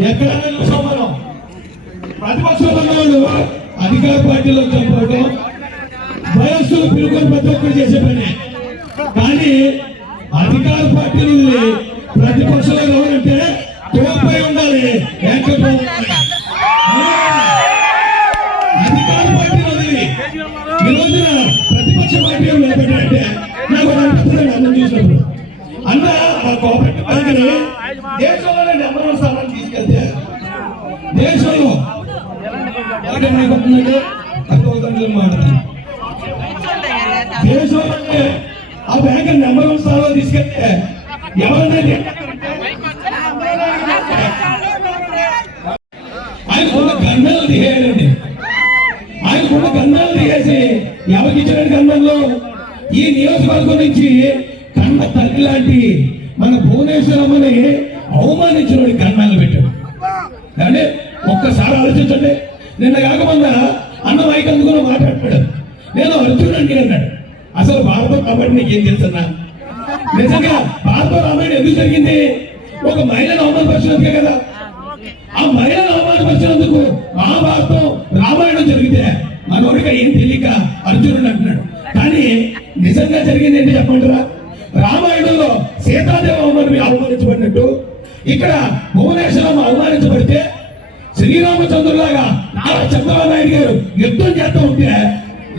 ఎక్కడైనా చూసాం మనం ప్రతిపక్షంలో ఉన్నవాళ్ళు అధికార పార్టీలో చంపడం వయస్సులు పిలుకొని ప్రతి ఒక్కరు చేసే పని. కానీ అధికార పార్టీ నుండి ప్రతిపక్షంలో ఎవరంటే తోపై ఉండాలి. ఏకత్వం. ఆ కోపరెట్ బ్యాంకుని దేశంలోనే నెంబర్ వన్ స్థానాన్ని తీసుకెళ్తే దేశంలో దేశంలోనే ఆ బ్యాంక్ నెంబర్ వన్ స్థానంలో తీసుకెళ్తే ఎవరన్నా ఆయన ఉన్న గన్నాలు తీయాలండి ఆయన ఉన్న గన్నాలు తీసేసి ఎవరికి ఇచ్చిన గన్నంలో ఈ నియోజకవర్గం నుంచి కన్న తల్లి లాంటి మన భువనేశ్వరమ్మని అవమానించినోడి కన్నాలు పెట్టాడు. అంటే ఒక్కసారి ఆలోచించండి. నిన్న కాకముంద అన్న మైక్ అందుకుని మాట్లాడతాడు నేను అర్జునుడు అన్నాడు. అసలు భారత కాబట్టి నీకేం తెలుసన్నా? నిజంగా భారత రామాయణం ఎందుకు జరిగింది? ఒక మహిళను అవమానపరిచినందుకే కదా. ఆ మహిళను అవమానపరిచినందుకు మహాభారతం రామాయణం జరిగితే మనోడిగా ఏం తెలియక అర్జునుడు అంటున్నాడు. కానీ నిజంగా జరిగింది ఏంటి చెప్పంటారా రామాయణ సీతాదేవి అవమానం అవమానించబడినట్టు. ఇక్కడ భువనేశ్వరం అవమానించబడితే శ్రీరామచంద్రులాగా నారా చంద్రబాబు నాయుడు గారు యుద్ధం చేస్తూ ఉంటే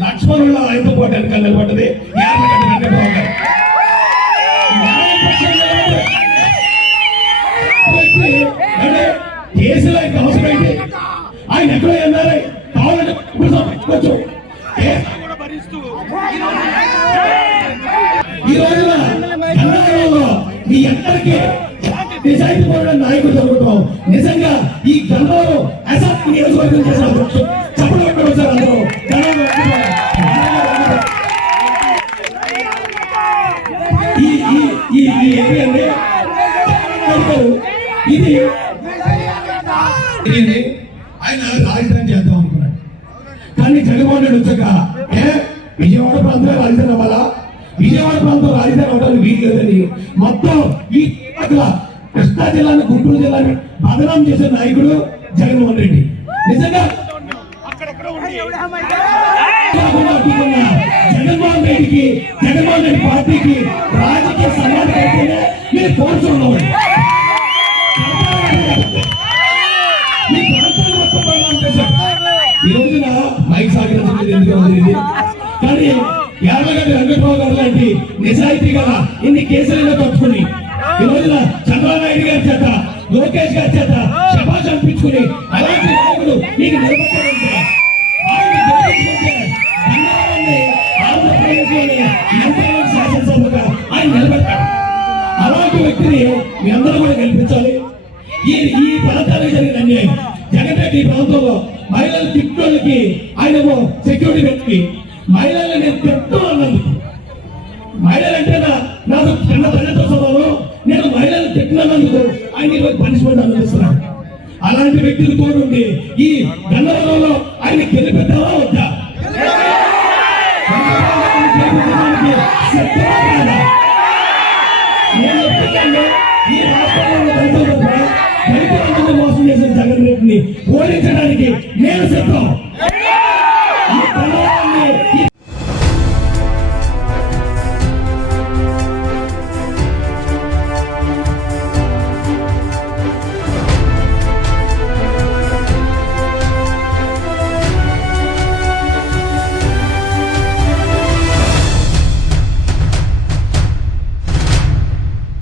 లక్ష్మణుల ఆయనతో పాటు వెనకాల నిలబడ్డది. యార్లగడ్డ అవసరం ఆయన ఎక్కడో ఎన్నారై కావాలంటే ఈ రోజున మీ అందరికీ నిజాయితీ పరుల నాయకుడు దొరకటం నిజంగా ఈ గంగలో అసెంబ్లీ నియోజకవర్గం చేసిన చెప్పడం పెట్టడం సార్ అందరూ ఈ ఇది ఆయన రాజధాని చేద్దాం అనుకున్నాడు. కానీ జగన్మోహన్ రెడ్డి వచ్చాక ఏ? విజయవాడ ప్రాంతంలో రాజధాని అవ్వాలా? విజయవాడ ప్రాంతం రాజధాని అవడానికి వీలు లేదని మొత్తం ఈ పక్కల కృష్ణా జిల్లాని గుంటూరు జిల్లాని బదనాం చేసే నాయకుడు జగన్మోహన్ రెడ్డి. నిజంగా జగన్మోహన్ రెడ్డికి జగన్మోహన్ రెడ్డి పార్టీకి రాజకీయ సమాధి అయితేనే మీరు ఫోర్స్ ఉన్నవాడు ఈ రోజున మైక్ సాగించలేదు ఎందుకు కానీ యార్లగడ్డ వెంకటరావు గారు లాంటి నిజాయితీ గల ఇన్ని కేసులను తప్పుకుని ఈ రోజున చంద్రబాబు గారి చేత లోకేష్ గారి చేత శబాష్ అనిపించుకుని అలాంటి నాయకుడు నీకు ఆయన గెలిపించుకుంటే ఆంధ్రప్రదేశ్లోని ఎంతమంది శాసనసభగా ఆయన నిలబెట్టాడు. అలాంటి వ్యక్తిని మీ అందరూ కూడా గెలిపించాలి. ఈ ఈ ప్రాంతానికి జరిగిన అన్యాయం. జగన్ రెడ్డి ఈ ప్రాంతంలో మహిళలు తిట్టోళ్ళకి ఆయన సెక్యూరిటీ పెట్టి మహిళల్ని నేను తిట్టూ అన్నది. మహిళలు అంటే నాకు చిన్న తల్లితో సమానం. నేను మహిళలు తిట్టినందుకు ఆయన ఈరోజు పనిష్మెంట్ అనుభవిస్తున్నాను అలాంటి వ్యక్తులు తోడుండి ఈ గందరగోళంలో ఆయన గెలిపెట్టావా వద్దా? ఈ రాష్ట్రంలో దళితులందరినీ మోసం చేసిన జగన్ రెడ్డిని ఓడించడానికి నేను సిద్ధం.